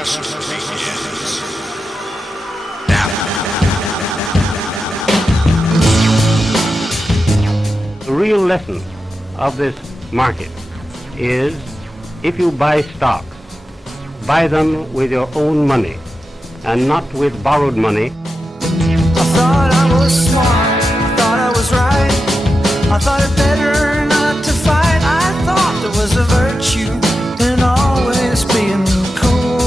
recession begins. The real lesson of this market is if you buy stocks, buy them with your own money and not with borrowed money. I thought I was smart, I thought I was right, I thought it better not to fight. I thought there was a virtue in always being cool.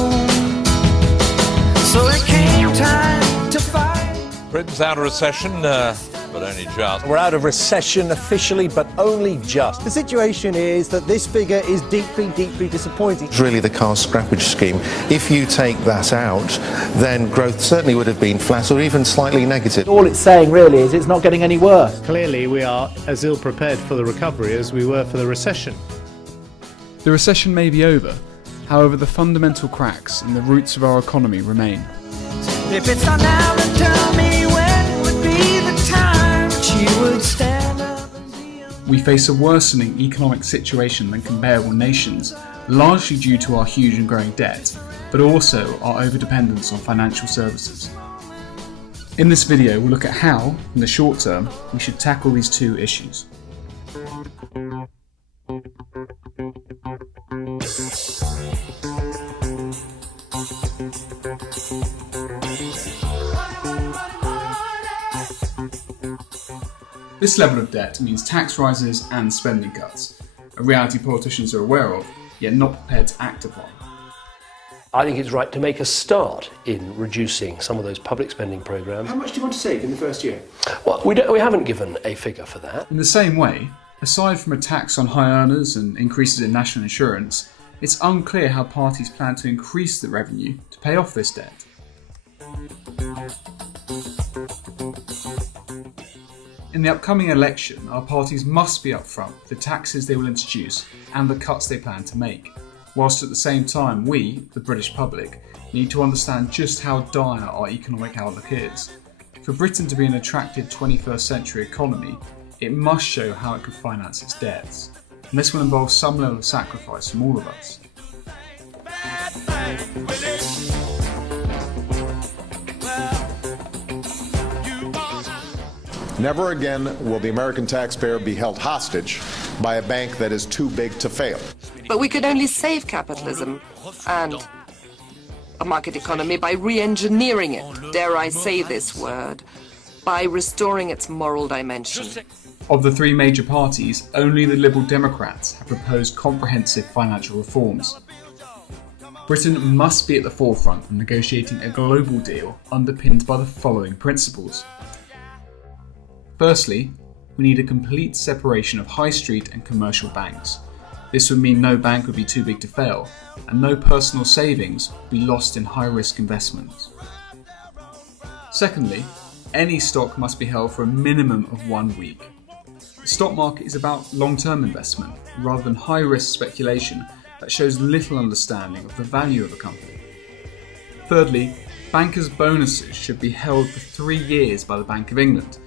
So it came time to fight. Britain's out of recession, but only just. We're out of recession officially, but only just. The situation is that this figure is deeply, deeply disappointing. It's really the car scrappage scheme. If you take that out, then growth certainly would have been flat or even slightly negative. All it's saying really is it's not getting any worse. Clearly we are as ill prepared for the recovery as we were for the recession. The recession may be over, however the fundamental cracks in the roots of our economy remain. If it's not now, then tell me when would be the time she would stand up and be a... We face a worsening economic situation than comparable nations, largely due to our huge and growing debt, but also our overdependence on financial services. In this video, we'll look at how, in the short term, we should tackle these two issues. This level of debt means tax rises and spending cuts, a reality politicians are aware of, yet not prepared to act upon. I think it's right to make a start in reducing some of those public spending programmes. How much do you want to save in the first year? Well, we haven't given a figure for that. In the same way, aside from a tax on high earners and increases in national insurance, it's unclear how parties plan to increase the revenue to pay off this debt. In the upcoming election, our parties must be upfront with the taxes they will introduce and the cuts they plan to make, whilst at the same time we, the British public, need to understand just how dire our economic outlook is. For Britain to be an attractive 21st century economy, it must show how it can finance its debts, and this will involve some level of sacrifice from all of us. Never again will the American taxpayer be held hostage by a bank that is too big to fail. But we could only save capitalism and a market economy by re-engineering it, dare I say this word, by restoring its moral dimension. Of the three major parties, only the Liberal Democrats have proposed comprehensive financial reforms. Britain must be at the forefront of negotiating a global deal underpinned by the following principles. Firstly, we need a complete separation of high street and commercial banks. This would mean no bank would be too big to fail, and no personal savings would be lost in high-risk investments. Secondly, any stock must be held for a minimum of 1 week. The stock market is about long-term investment, rather than high-risk speculation that shows little understanding of the value of a company. Thirdly, bankers' bonuses should be held for 3 years by the Bank of England.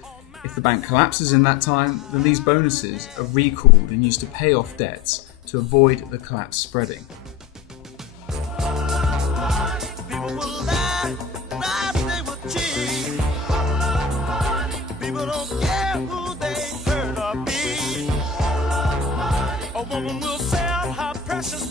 If the bank collapses in that time, then these bonuses are recalled and used to pay off debts to avoid the collapse spreading. A woman will sell her precious